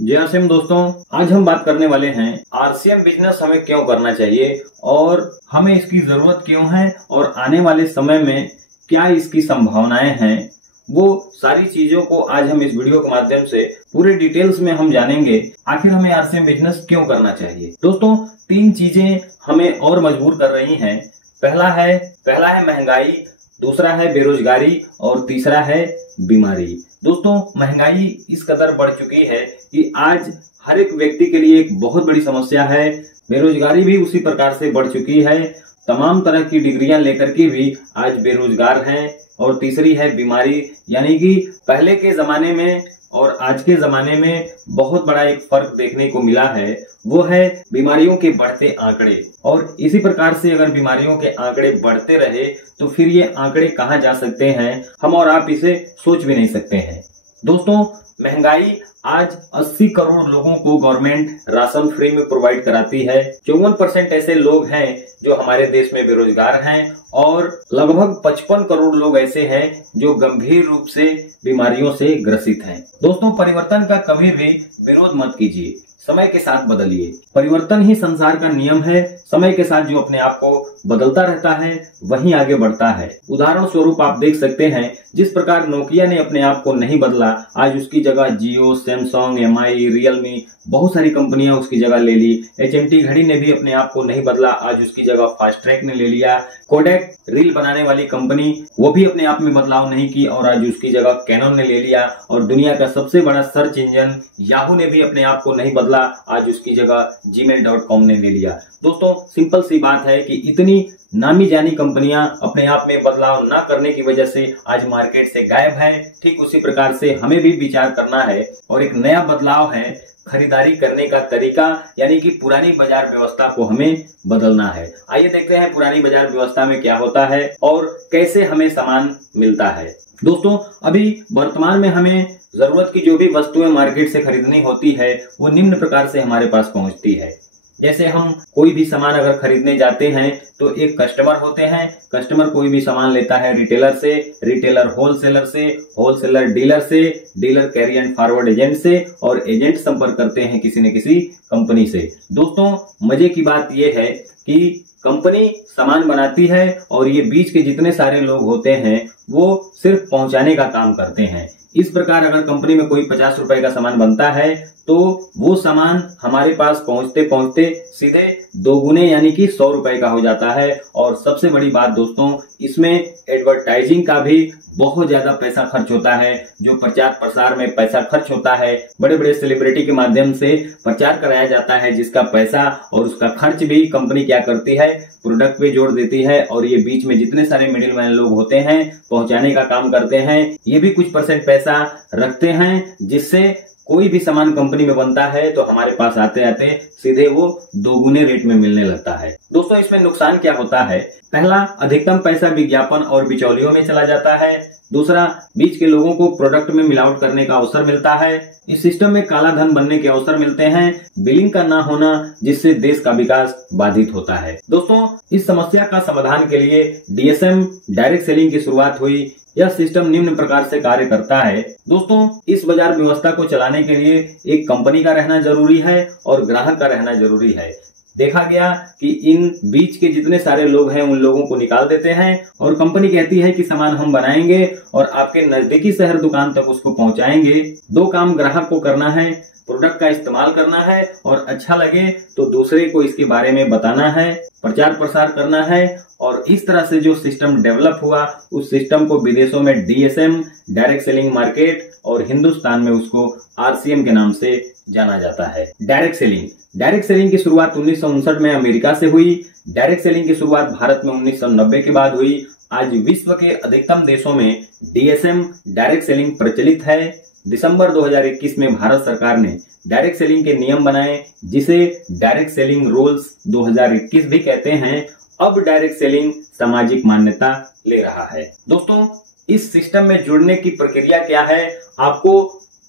जय आसिम दोस्तों, आज हम बात करने वाले हैं आरसीएम बिजनेस हमें क्यों करना चाहिए और हमें इसकी जरूरत क्यों है और आने वाले समय में क्या इसकी संभावनाएं हैं। वो सारी चीजों को आज हम इस वीडियो के माध्यम से पूरे डिटेल्स में हम जानेंगे। आखिर हमें आरसीएम बिजनेस क्यों करना चाहिए। दोस्तों, तीन चीजें हमें और मजबूर कर रही हैं। पहला है महंगाई, दूसरा है बेरोजगारी और तीसरा है बीमारी। दोस्तों, महंगाई इस कदर बढ़ चुकी है कि आज हर एक व्यक्ति के लिए एक बहुत बड़ी समस्या है। बेरोजगारी भी उसी प्रकार से बढ़ चुकी है। तमाम तरह की डिग्रियां लेकर के भी आज बेरोजगार हैं। और तीसरी है बीमारी, यानी कि पहले के जमाने में और आज के जमाने में बहुत बड़ा एक फर्क देखने को मिला है, वो है बीमारियों के बढ़ते आंकड़े। और इसी प्रकार से अगर बीमारियों के आंकड़े बढ़ते रहे तो फिर ये आंकड़े कहाँ जा सकते हैं, हम और आप इसे सोच भी नहीं सकते हैं। दोस्तों, महंगाई आज 80 करोड़ लोगों को गवर्नमेंट राशन फ्री में प्रोवाइड कराती है। 54% ऐसे लोग हैं जो हमारे देश में बेरोजगार हैं और लगभग 55 करोड़ लोग ऐसे हैं जो गंभीर रूप से बीमारियों से ग्रसित हैं। दोस्तों, परिवर्तन का कभी भी विरोध मत कीजिए, समय के साथ बदलिए। परिवर्तन ही संसार का नियम है। समय के साथ जो अपने आप को बदलता रहता है वही आगे बढ़ता है। उदाहरण स्वरूप आप देख सकते हैं, जिस प्रकार नोकिया ने अपने आप को नहीं बदला, आज उसकी जगह जियो, सैमसंग, एमआई, रियलमी, बहुत सारी कंपनियां उसकी जगह ले ली। एचएमटी घड़ी ने भी अपने आप को नहीं बदला, आज उसकी जगह फास्ट ट्रैक ने ले लिया। कोडेक रील बनाने वाली कंपनी, वो भी अपने आप में बदलाव नहीं की और आज उसकी जगह कैनन ने ले लिया। और दुनिया का सबसे बड़ा सर्च इंजन याहू ने भी अपने आप को नहीं बदला, आज उसकी जगह gmail.com ने ले लिया। दोस्तों, सिंपल सी बात है कि इतनी नामी जानी कंपनियां अपने आप में बदलाव ना करने की वजह से आज मार्केट से गायब है। ठीक उसी प्रकार से हमें भी विचार करना है और एक नया बदलाव है खरीदारी करने का तरीका, यानी कि पुरानी बाजार व्यवस्था को हमें बदलना है। आइए देखते हैं पुरानी बाजार व्यवस्था में क्या होता है और कैसे हमें सामान मिलता है। दोस्तों, अभी वर्तमान में हमें जरूरत की जो भी वस्तुएं मार्केट से खरीदनी होती है वो निम्न प्रकार से हमारे पास पहुंचती है। जैसे हम कोई भी सामान अगर खरीदने जाते हैं तो एक कस्टमर होते हैं। कस्टमर कोई भी सामान लेता है रिटेलर से, रिटेलर होलसेलर से, होलसेलर डीलर से, dealer carry and forward agent से और एजेंट संपर्क करते हैं किसी न किसी कंपनी से। दोस्तों, मजे की बात यह है कि कंपनी सामान बनाती है और ये बीच के जितने सारे लोग होते हैं वो सिर्फ पहुंचाने का काम करते हैं। इस प्रकार अगर कंपनी में कोई 50 रुपए का सामान बनता है तो वो सामान हमारे पास पहुंचते पहुंचते सीधे 2 गुने यानी कि 100 रुपए का हो जाता है। और सबसे बड़ी बात दोस्तों, इसमें एडवर्टाइजिंग का भी बहुत ज्यादा पैसा खर्च होता है। जो प्रचार प्रसार में पैसा खर्च होता है, बड़े बड़े सेलिब्रिटी के माध्यम से प्रचार कराया जाता है, जिसका पैसा और उसका खर्च भी कंपनी क्या करती है, प्रोडक्ट पे जोड़ देती है। और ये बीच में जितने सारे मिडिल मैन लोग होते हैं, पहुंचाने का काम करते हैं, ये भी कुछ % पैसा रखते हैं, जिससे कोई भी सामान कंपनी में बनता है तो हमारे पास आते आते सीधे वो 2 गुने रेट में मिलने लगता है। दोस्तों, इसमें नुकसान क्या होता है? पहला, अधिकतम पैसा विज्ञापन और बिचौलियों में चला जाता है। दूसरा, बीच के लोगों को प्रोडक्ट में मिलावट करने का अवसर मिलता है। इस सिस्टम में काला धन बनने के अवसर मिलते हैं। बिलिंग का ना होना, जिससे देश का विकास बाधित होता है। दोस्तों, इस समस्या का समाधान के लिए डीएसएम डायरेक्ट सेलिंग की शुरुआत हुई। यह सिस्टम निम्न प्रकार से कार्य करता है। दोस्तों, इस बाजार व्यवस्था को चलाने के लिए एक कंपनी का रहना जरूरी है और ग्राहक का रहना जरूरी है। देखा गया कि इन बीच के जितने सारे लोग हैं उन लोगों को निकाल देते हैं और कंपनी कहती है कि सामान हम बनाएंगे और आपके नजदीकी शहर दुकान तक उसको पहुंचाएंगे। 2 काम ग्राहक को करना है, प्रोडक्ट का इस्तेमाल करना है और अच्छा लगे तो दूसरे को इसके बारे में बताना है, प्रचार प्रसार करना है। और इस तरह से जो सिस्टम डेवलप हुआ, उस सिस्टम को विदेशों में डीएसएम डायरेक्ट सेलिंग मार्केट और हिंदुस्तान में उसको आरसीएम के नाम से जाना जाता है। डायरेक्ट सेलिंग की शुरुआत 1959 में अमेरिका से हुई। डायरेक्ट सेलिंग की शुरुआत भारत में 1990 के बाद हुई। आज विश्व के अधिकतम देशों में डीएसएम डायरेक्ट सेलिंग प्रचलित है। दिसंबर 2021 में भारत सरकार ने डायरेक्ट सेलिंग के नियम बनाए, जिसे डायरेक्ट सेलिंग रूल्स 2021 भी कहते हैं। अब डायरेक्ट सेलिंग सामाजिक मान्यता ले रहा है। दोस्तों, इस सिस्टम में जुड़ने की प्रक्रिया क्या है? आपको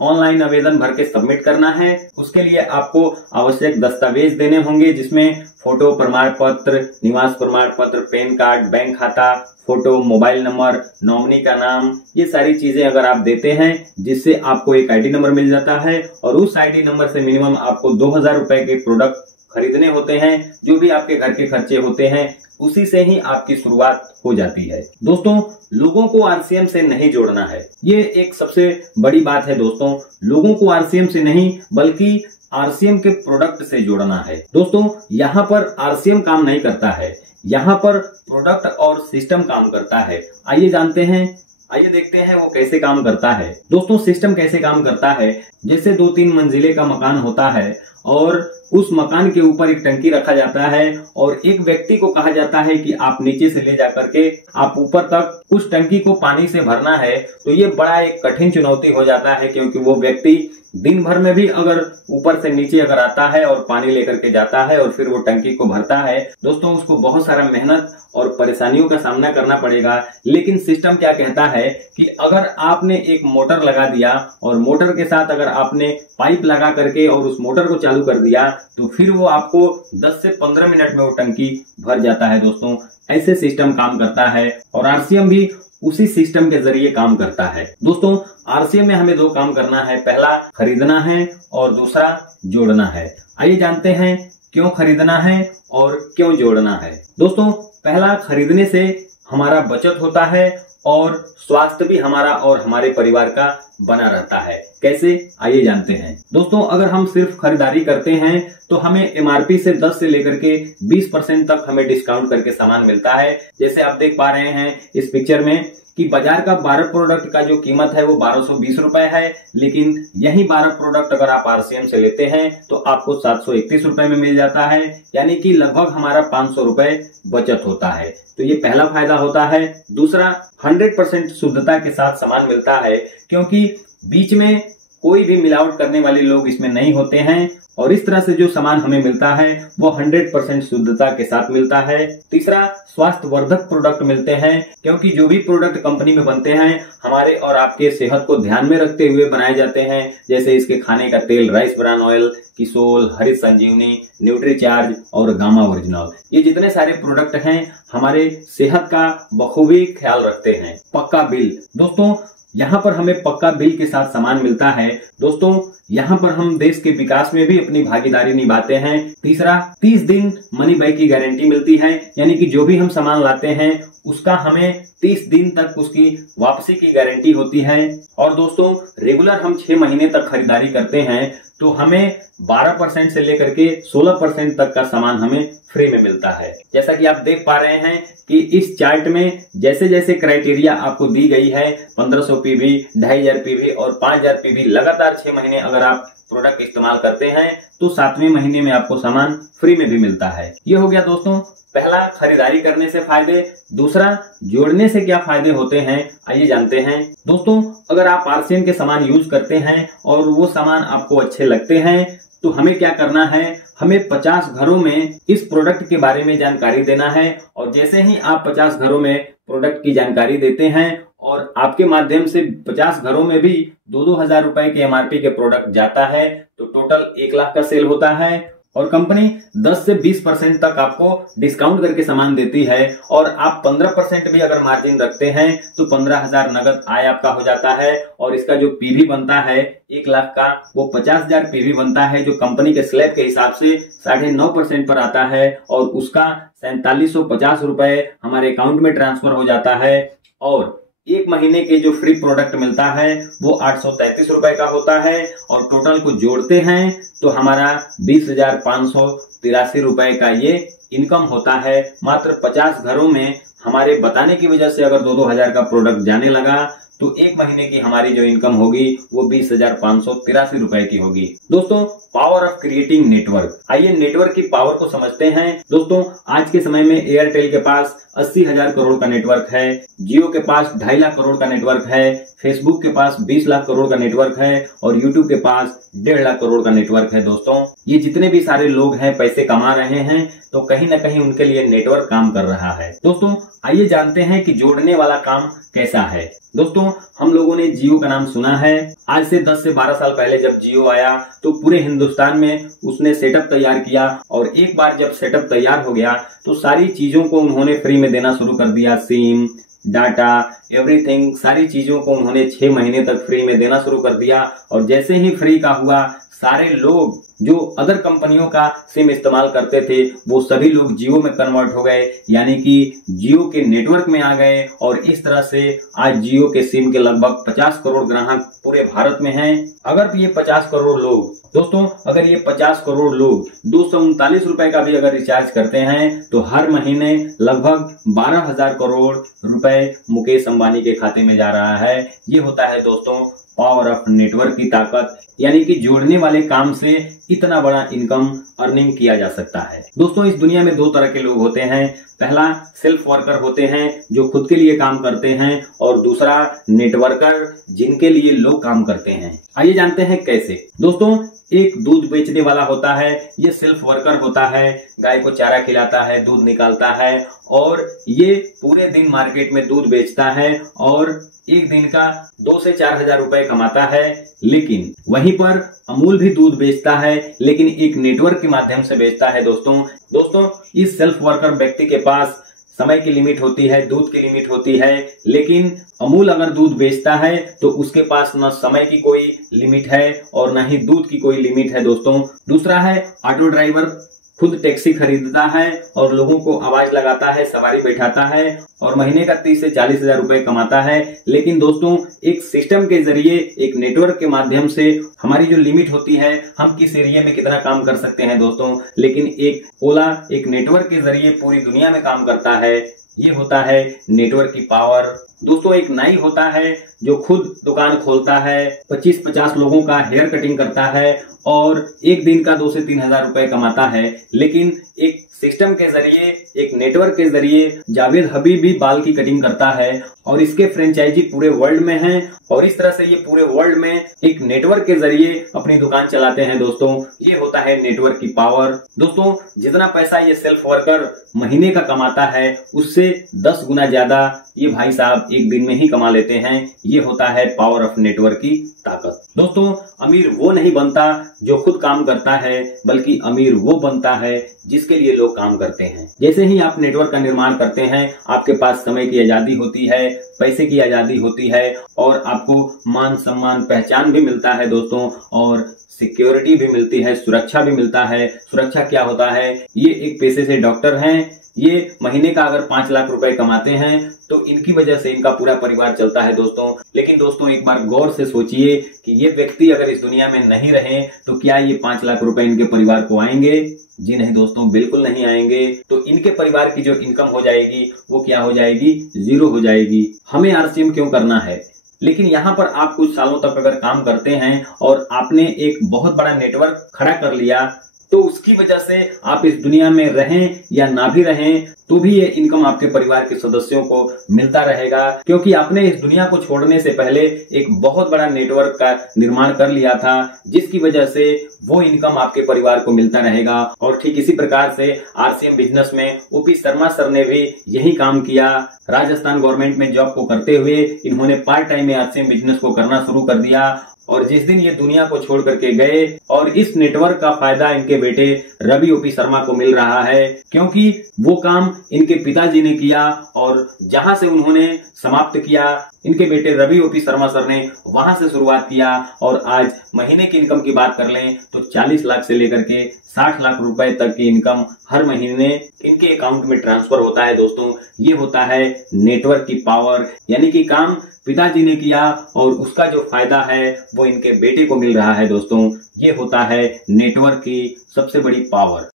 ऑनलाइन आवेदन भर के सबमिट करना है। उसके लिए आपको आवश्यक दस्तावेज देने होंगे, जिसमें फोटो, प्रमाण पत्र, निवास प्रमाण पत्र, पैन कार्ड, बैंक खाता, फोटो, मोबाइल नंबर, नॉमिनी का नाम, ये सारी चीजें अगर आप देते हैं, जिससे आपको एक आईडी नंबर मिल जाता है और उस आईडी नंबर से मिनिमम आपको 2000 रुपए के प्रोडक्ट खरीदने होते हैं। जो भी आपके घर के खर्चे होते हैं उसी से ही आपकी शुरुआत हो जाती है। दोस्तों, लोगों को आरसीएम से नहीं जोड़ना है, ये एक सबसे बड़ी बात है। दोस्तों, लोगों को आरसीएम से नहीं बल्कि आरसीएम के प्रोडक्ट से जोड़ना है। दोस्तों, यहाँ पर आरसीएम काम नहीं करता है, यहाँ पर प्रोडक्ट और सिस्टम काम करता है। आइए जानते हैं, आइए देखते हैं वो कैसे काम करता है। दोस्तों, सिस्टम कैसे काम करता है, जैसे 2-3 मंजिले का मकान होता है और उस मकान के ऊपर एक टंकी रखा जाता है और एक व्यक्ति को कहा जाता है कि आप नीचे से ले जाकर के आप ऊपर तक उस टंकी को पानी से भरना है। तो ये बड़ा एक कठिन चुनौती हो जाता है, क्योंकि वो व्यक्ति दिन भर में भी अगर ऊपर से नीचे अगर आता है और पानी लेकर के जाता है और फिर वो टंकी को भरता है, दोस्तों उसको बहुत सारा मेहनत और परेशानियों का सामना करना पड़ेगा। लेकिन सिस्टम क्या कहता है कि अगर आपने एक मोटर लगा दिया और मोटर के साथ अगर आपने पाइप लगा करके और उस मोटर को चालू कर दिया, तो फिर वो आपको 10 से 15 मिनट में वो टंकी भर जाता है। दोस्तों, ऐसे सिस्टम काम करता है और आरसीएम भी उसी सिस्टम के जरिए काम करता है। दोस्तों, आरसीएम में हमें 2 काम करना है, पहला खरीदना है और दूसरा जोड़ना है। आइए जानते हैं क्यों खरीदना है और क्यों जोड़ना है। दोस्तों, पहला, खरीदने से हमारा बचत होता है और स्वास्थ्य भी हमारा और हमारे परिवार का बना रहता है। कैसे, आइए जानते हैं। दोस्तों, अगर हम सिर्फ खरीदारी करते हैं तो हमें एमआरपी से 10 से लेकर के 20% तक हमें डिस्काउंट करके सामान मिलता है। जैसे आप देख पा रहे हैं इस पिक्चर में कि बाजार का 12 प्रोडक्ट का जो कीमत है वो 1220 रुपए है, लेकिन यही 12 प्रोडक्ट अगर आप आरसीएम से लेते हैं तो आपको 731 रुपए में मिल जाता है, यानी कि लगभग हमारा 500 रुपए बचत होता है। तो ये पहला फायदा होता है। दूसरा, 100% शुद्धता के साथ सामान मिलता है, क्योंकि बीच में कोई भी मिलावट करने वाले लोग इसमें नहीं होते हैं और इस तरह से जो सामान हमें मिलता है वो 100% शुद्धता के साथ मिलता है। तीसरा, स्वास्थ्य वर्धक प्रोडक्ट मिलते हैं, क्योंकि जो भी प्रोडक्ट कंपनी में बनते हैं हमारे और आपके सेहत को ध्यान में रखते हुए बनाए जाते हैं। जैसे इसके खाने का तेल, राइस ब्रान ऑयल, किसोल, हरित संजीवनी, न्यूट्रीचार्ज और गामा ओरिजिनल, ये जितने सारे प्रोडक्ट हैं हमारे सेहत का बखूबी ख्याल रखते हैं। पक्का बिल, दोस्तों यहाँ पर हमें पक्का बिल के साथ सामान मिलता है। दोस्तों, यहाँ पर हम देश के विकास में भी अपनी भागीदारी निभाते हैं। तीसरा, 30 दिन मनी बैक की गारंटी मिलती है, यानी कि जो भी हम सामान लाते हैं उसका हमें 30 दिन तक उसकी वापसी की गारंटी होती है। और दोस्तों, रेगुलर हम 6 महीने तक खरीदारी करते हैं तो हमें 12% से लेकर के 16% तक का सामान हमें फ्री में मिलता है। जैसा कि आप देख पा रहे हैं कि इस चार्ट में जैसे जैसे क्राइटेरिया आपको दी गई है, 1500 पीवी, 2500 पीवी और 5000 पीवी, लगातार 6 महीने अगर आप प्रोडक्ट इस्तेमाल करते हैं तो 7वें महीने में आपको सामान फ्री में भी मिलता है। ये हो गया दोस्तों पहला, खरीदारी करने से फायदे। दूसरा, जोड़ने से क्या फायदे होते हैं, आइए जानते हैं। दोस्तों, अगर आप आरसीएम के सामान यूज करते हैं और वो सामान आपको अच्छे लगते हैं तो हमें क्या करना है, हमें 50 घरों में इस प्रोडक्ट के बारे में जानकारी देना है। और जैसे ही आप 50 घरों में प्रोडक्ट की जानकारी देते हैं और आपके माध्यम से 50 घरों में भी 2-2 हजार रुपए के एमआरपी के प्रोडक्ट जाता है तो टोटल 1 लाख का सेल होता है। और कंपनी 10 से 20% तक आपको डिस्काउंट करके सामान देती है और आप 15% भी अगर मार्जिन रखते हैं तो 15,000 नगद आय आपका हो जाता है। और इसका जो पीवी बनता है 1 लाख का, वो 50,000 पीवी बनता है, जो कंपनी के स्लैब के हिसाब से 9.5% पर आता है और उसका 4750 रुपए हमारे अकाउंट में ट्रांसफर हो जाता है। और 1 महीने के जो फ्री प्रोडक्ट मिलता है वो 833 रुपए का होता है और टोटल को जोड़ते हैं तो हमारा 20,583 रुपए का ये इनकम होता है। मात्र 50 घरों में हमारे बताने की वजह से अगर 2-2 हजार का प्रोडक्ट जाने लगा तो 1 महीने की हमारी जो इनकम होगी वो 20,583 रुपए की होगी। दोस्तों, पावर ऑफ क्रिएटिंग नेटवर्क, आइए नेटवर्क की पावर को समझते हैं। दोस्तों, आज के समय में एयरटेल के पास 80,000 करोड़ का नेटवर्क है, जियो के पास 2.5 लाख करोड़ का नेटवर्क है, फेसबुक के पास 20 लाख करोड़ का नेटवर्क है और यूट्यूब के पास 1.5 लाख करोड़ का नेटवर्क है। दोस्तों, ये जितने भी सारे लोग हैं पैसे कमा रहे हैं, तो कहीं ना कहीं उनके लिए नेटवर्क काम कर रहा है। दोस्तों, आइए जानते हैं कि जोड़ने वाला काम कैसा है। दोस्तों, हम लोगों ने जियो का नाम सुना है। आज से 10 से 12 साल पहले जब जियो आया तो पूरे हिंदुस्तान में उसने सेटअप तैयार किया और एक बार जब सेटअप तैयार हो गया तो सारी चीजों को उन्होंने फ्री में देना शुरू कर दिया। सिम, डाटा, एवरीथिंग, सारी चीजों को उन्होंने 6 महीने तक फ्री में देना शुरू कर दिया। और जैसे ही फ्री का हुआ, सारे लोग जो अदर कंपनियों का सिम इस्तेमाल करते थे वो सभी लोग जियो में कन्वर्ट हो गए, यानी कि जियो के नेटवर्क में आ गए। और इस तरह से आज जियो के सिम के लगभग 50 करोड़ ग्राहक पूरे भारत में हैं। अगर ये 50 करोड़ लोग, दोस्तों, अगर ये 50 करोड़ लोग 239 रुपए का भी अगर रिचार्ज करते हैं तो हर महीने लगभग 12,000 करोड़ रुपए मुकेश अंबानी के खाते में जा रहा है। ये होता है दोस्तों पावर ऑफ नेटवर्क की ताकत, यानी कि जोड़ने वाले काम से इतना बड़ा इनकम अर्निंग किया जा सकता है। दोस्तों, इस दुनिया में 2 तरह के लोग होते हैं। पहला सेल्फ वर्कर होते हैं जो खुद के लिए काम करते हैं, और दूसरा नेटवर्कर जिनके लिए लोग काम करते हैं। आइए जानते हैं कैसे। दोस्तों, एक दूध बेचने वाला होता है, ये सेल्फ वर्कर होता है, गाय को चारा खिलाता है, दूध निकालता है और ये पूरे दिन मार्केट में दूध बेचता है और एक दिन का 2 से 4 हजार रुपए कमाता है। लेकिन वहीं पर अमूल भी दूध बेचता है, लेकिन एक नेटवर्क के माध्यम से बेचता है। दोस्तों, इस सेल्फ वर्कर व्यक्ति के पास समय की लिमिट होती है, दूध की लिमिट होती है, लेकिन अमूल अगर दूध बेचता है तो उसके पास न समय की कोई लिमिट है और न ही दूध की कोई लिमिट है। दोस्तों, दूसरा है ऑटो ड्राइवर, खुद टैक्सी खरीदता है और लोगों को आवाज लगाता है, सवारी बैठाता है और महीने का 30 से 40 हजार रुपए कमाता है। लेकिन दोस्तों, एक सिस्टम के जरिए, एक नेटवर्क के माध्यम से हमारी जो लिमिट होती है, हम किस एरिया में कितना काम कर सकते हैं दोस्तों, लेकिन एक ओला एक नेटवर्क के जरिए पूरी दुनिया में काम करता है। ये होता है नेटवर्क की पावर। दोस्तों, एक नाई होता है जो खुद दुकान खोलता है, 25-50 लोगों का हेयर कटिंग करता है और एक दिन का 2 से 3 हजार रुपए कमाता है। लेकिन एक सिस्टम के जरिए, एक नेटवर्क के जरिए जावेद हबीब भी बाल की कटिंग करता है और इसके फ्रेंचाइजी पूरे वर्ल्ड में हैं और इस तरह से ये पूरे वर्ल्ड में एक नेटवर्क के जरिए अपनी दुकान चलाते हैं। दोस्तों, ये होता है नेटवर्क की पावर। दोस्तों, जितना पैसा ये सेल्फ वर्कर महीने का कमाता है उससे 10 गुना ज्यादा ये भाई साहब एक दिन में ही कमा लेते हैं। ये होता है पावर ऑफ नेटवर्क की ताकत। दोस्तों, अमीर वो नहीं बनता जो खुद काम करता है, बल्कि अमीर वो बनता है जिसके लिए लोग काम करते हैं। जैसे ही आप नेटवर्क का निर्माण करते हैं, आपके पास समय की आजादी होती है, पैसे की आजादी होती है और आपको मान सम्मान पहचान भी मिलता है दोस्तों, और सिक्योरिटी भी मिलती है, सुरक्षा भी मिलता है। सुरक्षा क्या होता है? ये एक पेशे से डॉक्टर हैं, ये महीने का अगर 5 लाख रुपए कमाते हैं तो इनकी वजह से इनका पूरा परिवार चलता है दोस्तों। लेकिन दोस्तों, एक बार गौर से सोचिए कि ये व्यक्ति अगर इस दुनिया में नहीं रहे तो क्या ये 5 लाख रुपए इनके परिवार को आएंगे? जी नहीं दोस्तों, बिल्कुल नहीं आएंगे। तो इनके परिवार की जो इनकम हो जाएगी वो क्या हो जाएगी? 0 हो जाएगी। हमें आरसीएम क्यों करना है? लेकिन यहाँ पर आप कुछ सालों तक अगर काम करते हैं और आपने एक बहुत बड़ा नेटवर्क खड़ा कर लिया तो उसकी वजह से आप इस दुनिया में रहें या ना भी रहें तो भी ये इनकम आपके परिवार के सदस्यों को मिलता रहेगा, क्योंकि आपने इस दुनिया को छोड़ने से पहले एक बहुत बड़ा नेटवर्क का निर्माण कर लिया था, जिसकी वजह से वो इनकम आपके परिवार को मिलता रहेगा। और ठीक इसी प्रकार से आरसीएम बिजनेस में ओपी शर्मा सर ने भी यही काम किया। राजस्थान गवर्नमेंट में जॉब को करते हुए इन्होंने पार्ट टाइम में आरसीएम बिजनेस को करना शुरू कर दिया और जिस दिन ये दुनिया को छोड़ करके गए, और इस नेटवर्क का फायदा इनके बेटे रवि ओपी शर्मा को मिल रहा है, क्योंकि वो काम इनके पिताजी ने किया और जहां से उन्होंने समाप्त किया, इनके बेटे रवि ओपी शर्मा सर ने वहां से शुरुआत किया। और आज महीने की इनकम की बात कर लें तो 40 लाख से लेकर के 60 लाख रुपए तक की इनकम हर महीने इनके अकाउंट में ट्रांसफर होता है। दोस्तों, ये होता है नेटवर्क की पावर, यानी कि काम पिताजी ने किया और उसका जो फायदा है वो इनके बेटे को मिल रहा है। दोस्तों, ये होता है नेटवर्क की सबसे बड़ी पावर।